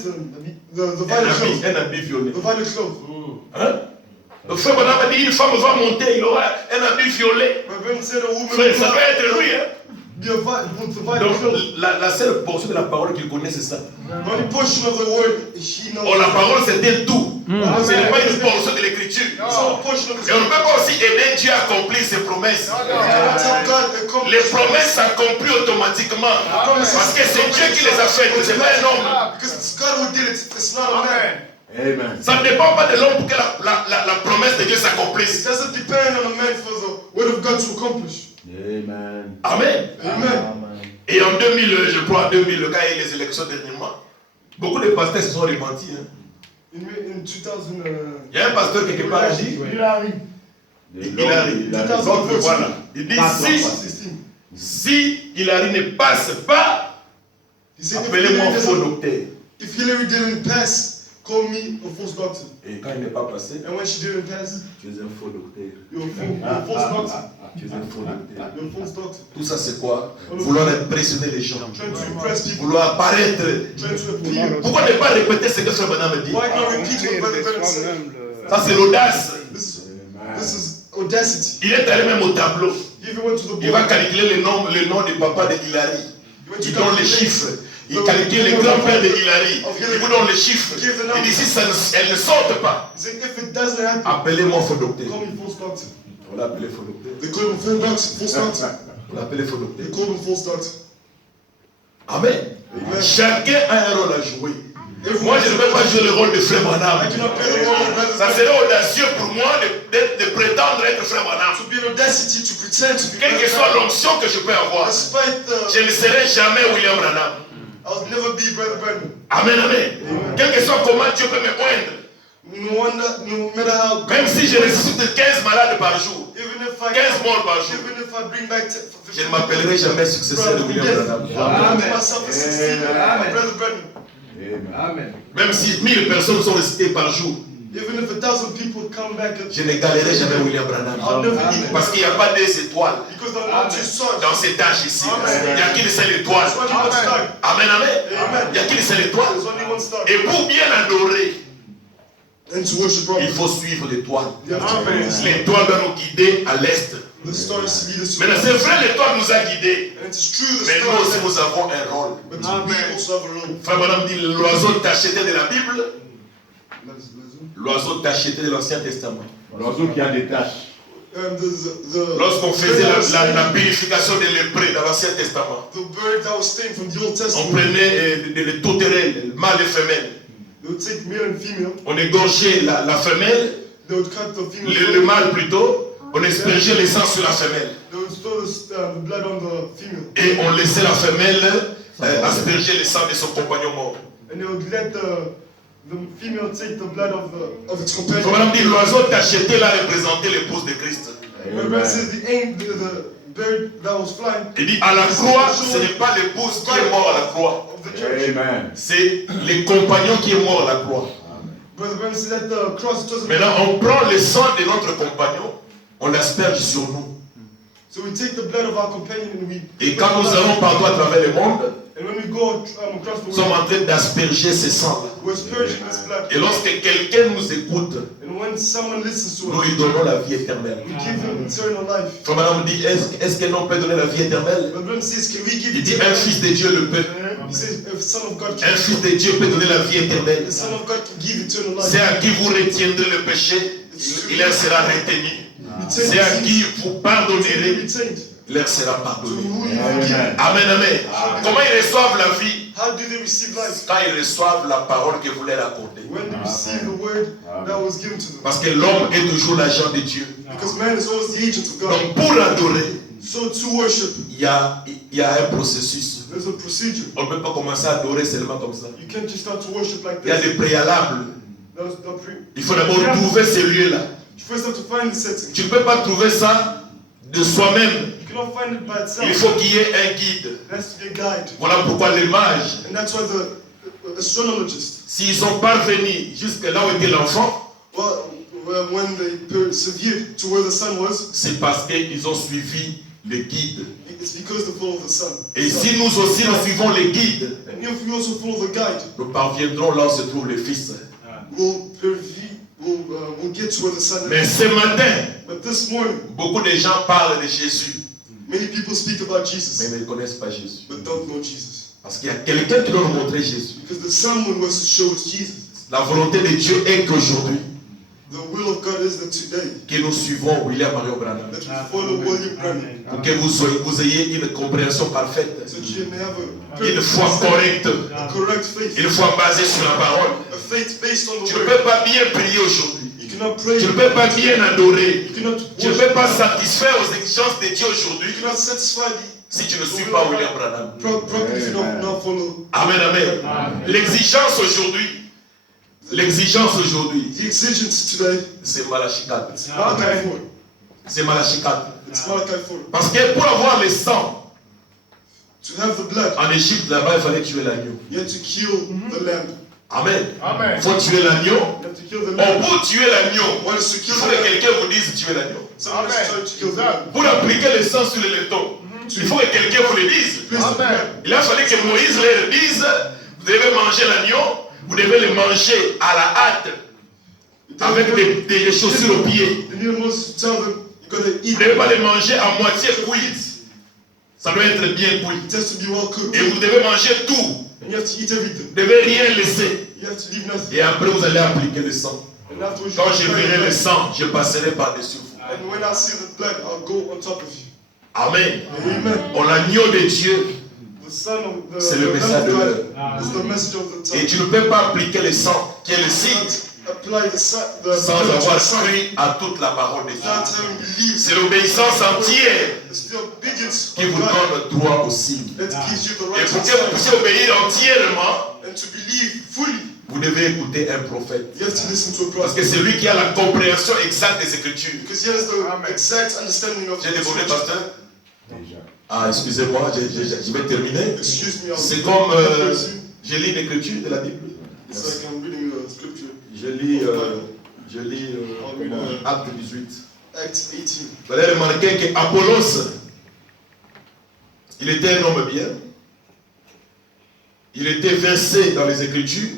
the violet cloth. Un habit violet. The violet cloth. Hein? Le frère Madame a dit, une femme va monter, il aura un habit violet. Brother said a woman Frère, ça peut être lui. Hein? be a with the violet Donc, cloth. la seule portion de la parole qu'il connaît, c'est ça. The only portion of the word she knows. Oh, la parole, c'était tout. Amen. Ce n'est pas une portion de l'écriture. It's not a portion of the Et on ne peut pas aussi aider Dieu à accomplir ses promesses. Tell God to come. Les promesses s'accomplissent automatiquement. Parce que c'est Dieu qui les a faites, c'est pas un homme. Because it's God who did it. It's not a man. Amen. Ça ne dépend pas de l'homme pour que la promesse de Dieu It s'accomplisse. doesn't depend on a man for the word of God to accomplish. Amen. Amen. Amen. Et en 2000, je crois, en 2000, quand il y a eu les élections dernièrement, beaucoup de pasteurs se sont repentis. Hein. In 2000, Il y a un pasteur quelque part a dit, il arrive. Donc, voilà. Il dit, si Hillary ne passe pas, he said, appelez-moi faux docteur. if Hillary didn't pass, call me a false doctor. Et quand il n'est pas passé, And when she didn't pass, tu es un faux docteur. you're a false doctor. Tu es un faux docteur. You're a false doctor. Tout ça, c'est quoi? Vouloir impressionner les gens. Trying to impress people. Vouloir apparaître. Trying to appeal. Pourquoi ne pas répéter ce que Frère Branham dit? Why not repeat what Brother Brennan said? Ça, c'est l'audace. This is audacity. Il est allé même au tableau. He even went to the Il va board. calculer le nom du papa de Hillary. He went to Il donne les calculate chiffres. Il calcule le grand-père de Hillary. Il vous donne les chiffres. Il dit si elle ne saute pas, He said, if it doesn't happen, appelez-moi faux docteur. call me false doctor. On l'a appelé faux docteur. They call him false doctor. On l'a appelé faux They docteur. call him false doctor. Amen. Amen. Chacun a un rôle à jouer. Moi, je ne vais pas jouer le rôle de Frère Branham. I do not play the role of Brother Ça Brennan. serait audacieux pour moi de prétendre être Frère Branham. To be an audacity to pretend to be Quelle que Brother soit Brennan. l'onction que je peux avoir, Despite je ne serai jamais William Branham. I'll never be Brother Brennan. Amen, amen. Quel que soit comment Dieu peut me oindre, No matter how, même si je ressuscite 15 malades par jour, even if I 15 morts par jour, even if I bring back je ne m'appellerai jamais successeur de William Branham. I'll Amen. myself a 16 Amen. Brother Brennan. Amen. Même si 1000 personnes sont restées par jour, Even if 1,000 people come back, je n'égalerai jamais William Branham. I'll never Amen. eat Parce qu'il n'y a pas des étoiles because there are not two stars. dans ces tâches ici. Amen. Il n'y a qu'une seule étoile. There's only one star. Amen, amen. Amen. Il n'y a qu'une seule étoile. There's only one star. Et pour bien adorer, And to worship il properly, faut suivre l'étoile. you have to follow this. L'étoile doit nous guider à l'est. The stars lead us to. Maintenant, c'est vrai, l'étoile nous a guidés. And it's true the Mais nous aussi, stars. nous avons un rôle. But we also have a role. Frère Branham dit, l'oiseau tacheté de la Bible, l'oiseau tacheté de l'Ancien Testament. L'oiseau qui a des taches. Lorsqu'on faisait la purification des lépreux dans l'Ancien Testament, The bird that was stained from the Old on Testament, prenait les tourterelles, mâle et femelle. they would take male and female. On égorgeait la femelle, They would cut the female le mâle plutôt, On aspergeait le sang sur la femelle. They would store the blood on the female. Et on laissait la femelle asperger le sang de son compagnon mort. And they would let the female take the blood of its Comme companion. madame dit, l'oiseau tacheté l'a représenté l'épouse de Christ. When God says the bird that was flying Il dit, à la croix, ce n'est pas l'épouse qui est mort à la croix. of the church. Amen. C'est le compagnon qui est mort à la croix. Brother Branham said that the cross doesn't. Maintenant, on prend le sang de notre compagnon, on l'asperge sur nous. So we take the blood of our companion and we. Et quand nous allons partout à travers le monde, And when we go across the nous sommes world, en train d'asperger ce sang. we're asperging this blood. Et lorsque quelqu'un nous écoute, And when someone listens to nous us, lui donnons la vie éternelle. we give him eternal life. Quand madame dit, est-ce qu'un homme peut donner la vie éternelle? But Branham says, can we give Il dit, un fils de Dieu le peut. He says, if the Son of God Un fils de Dieu peut donner la vie éternelle. the Son of God can give eternal life. C'est à qui vous retiendrez le péché, il leur sera retenu. C'est à qui vous pardonnerez, Retained. il leur sera To pardonné. who you forgive. Amen. Amen, amen. Comment ils reçoivent la vie? How do they receive life? Quand ils reçoivent la parole que vous leur accordez. When they receive the word that was given to them. Parce que l'homme est toujours l'agent de Dieu. Because man is always the agent of God. Donc pour adorer, So to worship, il y a un processus. there's a procedure. On ne peut pas commencer à adorer seulement comme ça. You can't just start to worship like Il y a this. des préalables. That's the Il faut d'abord trouver ce lieu-là. You first have to find the setting. Tu ne peux pas trouver ça de soi-même. You cannot find it by Il itself. faut qu'il y ait un guide. There has to be a guide. Voilà pourquoi les mages, And that's why the astrologist, s'ils sont parvenus jusque là où était l'enfant, when they persevered to where the sun was, c'est parce qu'ils ont suivi le guide. it's because they follow the sun. Et si nous aussi nous suivons le guide, And if we also follow the guide, nous parviendrons là où se trouve le Fils. we'll get to where the sun Mais is. ce matin, But this morning, beaucoup de gens parlent de Jésus, many people speak about mais Jesus, ils ne connaissent pas Jésus. but don't know Jesus. Parce qu'il y a quelqu'un qui doit nous montrer Jésus. Because the someone was to show us Jesus. La volonté de Dieu est qu'aujourd'hui, The will of God is that today, que nous suivons William Marion Branham. that we follow William Branham, Pour que vous ayez une compréhension parfaite, so that you may have une foi correcte, a correct faith, une foi basée sur la parole. a faith based on the Tu ne word. peux pas bien prier aujourd'hui. You cannot pray, Tu ne peux pas bien adorer. you cannot Tu ne peux worship pas God. satisfaire aux exigences de Dieu aujourd'hui You cannot satisfy si tu ne suis pas William Branham. the properly if you don't not follow. Amen, amen. L'exigence aujourd'hui, The exigence today, c'est Malachie 4. it's Malachi 4. C'est Malachie 4. It's Malachi 4. Parce que pour avoir le sang, To have the blood, en Égypte, là-bas, il fallait tuer l'agneau. you have to kill the lamb. Amen. Amen. Il faut tuer l'agneau. You have to kill the Oh, lamb. pour tuer l'agneau, One is to il kill faut the que lamb. quelqu'un vous dise tuer l'agneau. Someone has to kill the lamb. Pour appliquer le sang sur le laiton, il faut que quelqu'un vous le dise. Place the blood. Il a fallu que Moïse leur dise, vous devez manger l'agneau, vous devez le manger à la hâte, avec des chaussures aux pieds. The new Moses tell them, you gotta Vous eat. ne devez pas le manger à moitié cuit. Ça doit être bien cuit. It has to be well cooked. Et vous devez manger tout. And you have to eat everything. Vous ne devez rien laisser. You have to leave nothing. Et après, vous allez appliquer le sang. And afterwards, Quand je you verrai le blood. sang, je passerai par-dessus vous. And when I see the blood, I'll go on top of you. Amen. Amen. On l'agneau de Dieu, The son of the c'est le Lamb message of de God l'heure. is the message of the Et time. tu ne peux pas appliquer le sang, qui est le You signe, can't apply the sans blood to avoir the son cru à toute la parole de Dieu. without having believed. C'est l'obéissance entière It's the obedience qui of vous God donne droit au signe. that gives you the Et right pour to que vous stand. puissiez obéir entièrement, And to believe fully, vous devez écouter un prophète. you have to listen to a Parce que prophet. c'est lui qui a la compréhension exacte des Écritures. Because he has the exact understanding of J'ai the dévoilé, scripture. pasteur. Ah, excusez-moi, je vais terminer. Excuse me, C'est comme je lis l'Écriture de la Bible. It's like I'm reading the scripture. Je lis Acte 18. Acts 18. Vous allez remarquer qu'Apollos, il était un homme bien. Il était versé dans les Écritures,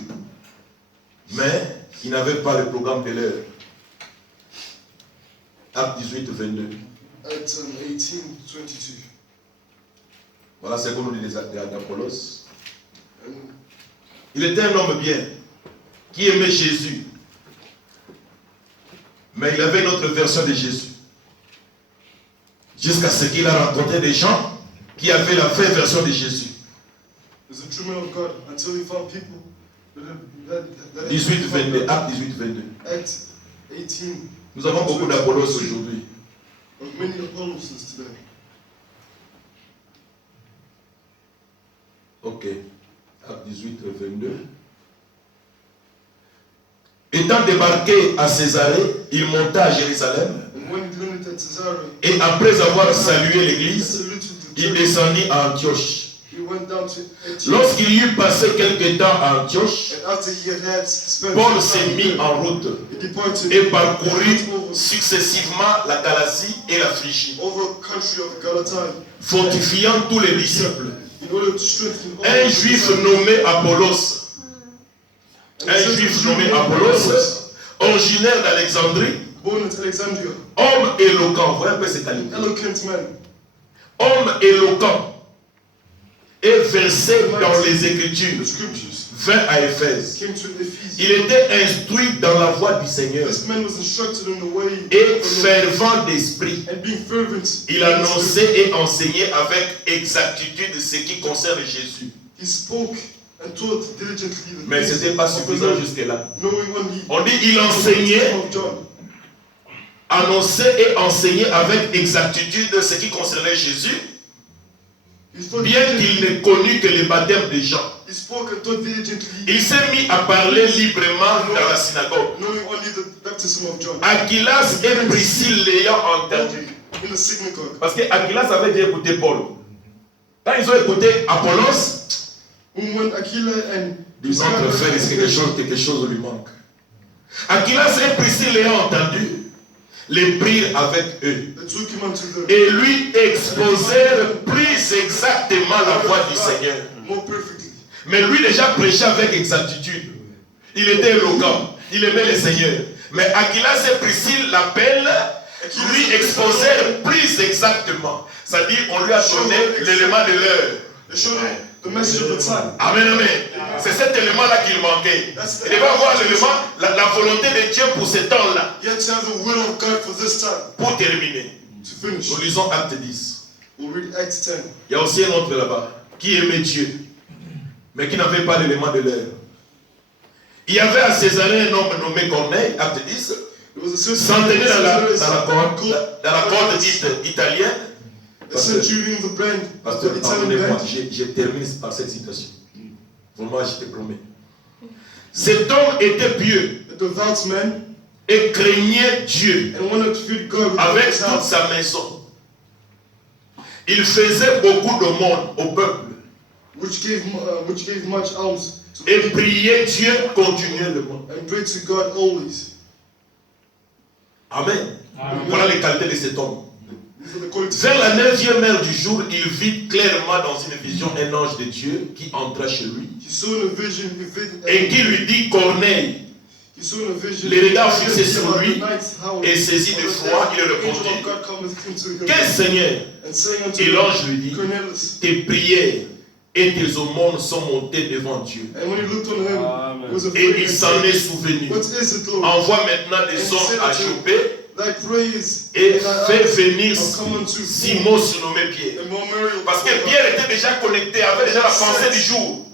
mais il n'avait pas le programme de l'heure. Acte 18, 22. Acts 18, 22. Voilà ce qu'on nous dit d'Apollos. And Il était un homme bien, qui aimait Jésus. Mais il avait une autre version de Jésus. Jusqu'à ce qu'il a rencontré des gens qui avaient la vraie version de Jésus. there's a true man of God until he found people that 18, 22, Acte 18, 22. Acts 18. Nous avons beaucoup d'Apollos aujourd'hui. of many Apollos today. Ok. Acte 18, 22. Étant débarqué à Césarée, il monta à Jérusalem And when he landed at Caesarea, et après avoir salué l'église, saluted the il church. descendit à Antioche. He went down to Antioch. Lorsqu'il y eut passé quelque temps à Antioche, And after he had spent Paul some s'est time mis there, en route he departed et parcourut over successivement la Galatie et la Phrygie, country of Galatia fortifiant tous les disciples. in order to strengthen all Un the juif disciples. nommé Apollos, And un a certain juif Jew nommé named Apollos, originaire d'Alexandrie, born at Alexandria, homme éloquent, voilà un peu ses qualités, eloquent man, homme éloquent et versé dans les the Écritures, scriptures, vint à Éphèse. came to Ephesus. Il était instruit dans la voie du Seigneur This man was instructed in the way et of the Lord, fervent d'esprit. and being fervent. Il annonçait et enseignait avec exactitude ce qui concerne Jésus. He spoke and taught diligently the Mais ce things n'était pas of the suffisant Lord, jusque-là. knowing only On dit il the enseignait, baptism of John. annonçait et enseignait avec exactitude ce qui concernait Jésus, He taught bien diligently. qu'il ne connût que le baptême des gens. He spoke and taught diligently, Il s'est mis à parler librement dans la synagogue. knowing only the baptism of John. Aquilas et Priscille l'ayant entendu. In the synagogue. Parce que Aquilas avait déjà écouté Paul. Quand ils ont écouté Apollos, When Aquila and disons notre frère, est-ce que quelque chose lui manque. Aquilas et Priscille l'ayant entendu, les prirent avec eux they took him unto them et lui exposèrent plus exactement la voie du Seigneur. more perfectly. Mais lui déjà prêchait avec exactitude. Il était éloquent, il aimait le Seigneur. Mais Aquilas et Priscille l'appellent, lui exposèrent plus exactement. C'est-à-dire, on lui a donné l'élément de l'heure. They showed him the message of the time. Amen, amen. C'est cet élément-là qu'il manquait. Il devait avoir l'élément, la volonté de Dieu pour ce temps-là. You have to have the will of God for this time Pour terminer, to finish. nous lisons Acte 10. We'll read Acts 10. Il y a aussi un autre là-bas qui aimait Dieu, mais qui n'avait pas l'élément de l'heure. Il y avait à Césarée un homme nommé Corneille, Acte 10, There was a certain s'entenait dans la côte dite italienne. a centurion of the brand of Pasteur, the Italian pardonnez-moi, band. je termine par cette citation. Vraiment, je te promets. Cet homme était pieux A devout man et craignait Dieu and wanted to feed God with all avec his toute house. sa maison. Il faisait beaucoup d'aumônes au peuple Which gave much alms to et priait Dieu continuellement. and prayed to God always. Amen. Voilà les qualités de cet homme. These are the qualities. Vers la 9e heure du jour, il vit clairement dans une vision un ange de Dieu qui entra chez lui He saw in a vision, et qui lui dit Corneille. he saw in a vision, Les regards fixés sur lui, et et saisi de foi, il répondit, Quel Seigneur? Et l'ange lui dit, Cornelius. tes prières et tes aumônes sont montées devant Dieu. And when he looked on him, he was Et afraid il and s'en said, est souvenu. What is it, Lord? Envoie maintenant des hommes à Joppé Thy praise et and thy fais eyes venir are come unto Simon surnommé Pierre. and more Mary Parce que Pierre était déjà connecté, avait déjà la pensée du jour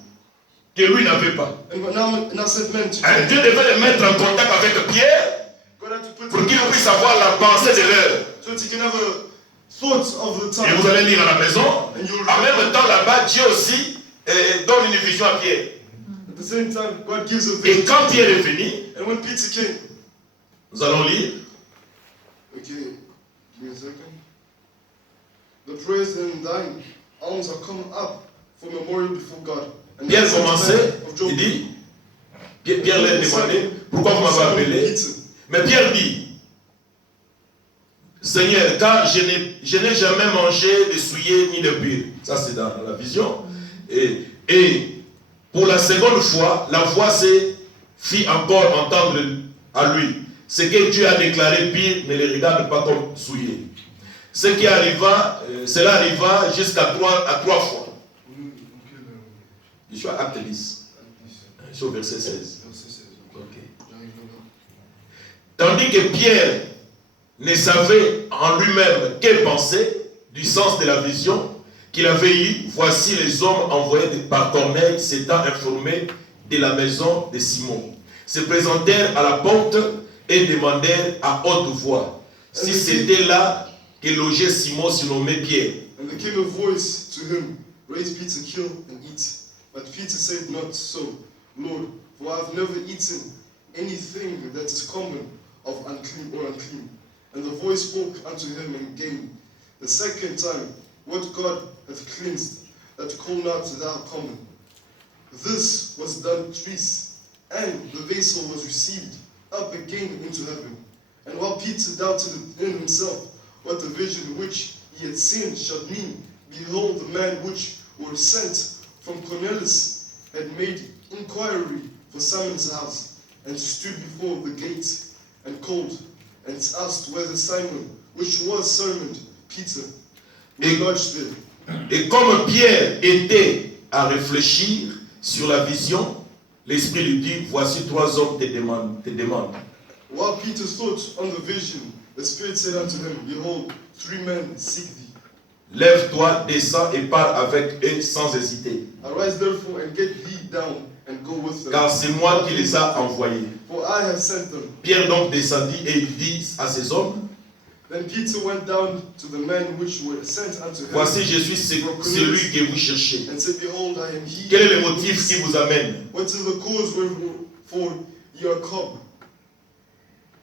que lui n'avait pas. And now said men to Un Dieu devait le mettre en contact avec Pierre God had to put pour qu'il puisse avoir la pensée de l'heure. so that he can have a thought of the Et time. vous allez lire à la maison. And you'll En même temps, là-bas, Dieu aussi donne une vision à Pierre. At the same time, God gives a Et vision. quand Pierre est venu, And when Peter came, nous allons lire. okay, give me a second. The praise and thine alms are come up for memorial before God. And Pierre the sons commençait, of Job. il dit, Pierre leur demandait, pourquoi vous m'avez appelé? Mais Pierre dit, Seigneur, car je n'ai jamais mangé de souillé ni de pur. Ça c'est dans la vision. Et pour la seconde fois, la voix s'est fit encore entendre à lui. Ce que Dieu a déclaré pire, ne le regarde pas comme souillé. Ce qui arriva, cela arriva jusqu'à trois fois. Je suis à Acte 10. Je suis au verset 16. Ok. Tandis que Pierre ne savait en lui-même que penser du sens de la vision qu'il avait eue, voici les hommes envoyés par Corneille s'étant informés de la maison de Simon. Se présentèrent à la porte et demandèrent à haute voix si c'était là que logeait Simon surnommé Pierre. And there came a voice to him, Raise Peter, kill and eat. But Peter said, Not so, Lord, for I have never eaten anything that is common of unclean. And the voice spoke unto him again the second time, What God hath cleansed, that call not thou common. This was done thrice, and the vessel was received up again into heaven. And while Peter doubted in himself what the vision which he had seen should mean, behold, the man which were sent from Cornelius had made inquiry for Simon's house, and stood before the gate, and called, and asked whether Simon, which was surnamed Peter, were lodged there. Et comme Pierre était à réfléchir sur la vision, l'Esprit lui dit, voici 3 hommes te demandent. While Peter thought on the vision, the Spirit said unto him, Behold, 3 men seek thee. Lève-toi, descends et pars avec eux sans hésiter. Arise therefore and get thee down and go with them. Car c'est moi qui les a envoyés. For I have sent them. Pierre donc descendit et il dit à ces hommes, Then Peter went down to the men which were sent unto him, voici je suis celui que vous cherchez. and said, Behold, I am he. Quel est le motif qui vous amène? What is the cause wherefore ye are come?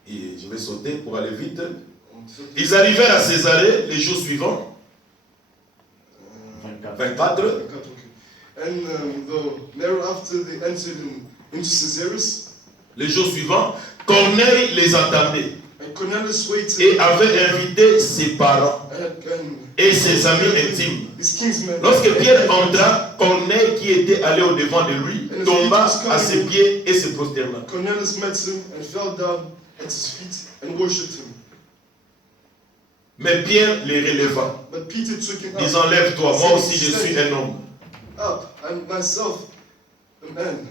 Et je vais sauter pour aller vite. Ils arrivèrent à Césarée les jours suivants, 24. And thereafter they entered into Caesarea, Les jours suivants, Corneille les attendait and Cornelius waited, et avait invité ses parents and et ses amis intimes. his kinsmen. Lorsque Pierre entra, Corneille, qui était allé au-devant de lui, tomba à ses pieds et se prosterna. Cornelius met him and fell down at his feet and worshipped him. Mais Pierre les releva, But Peter took him up, disant, lève-toi, moi aussi je suis un homme. up, and myself a man.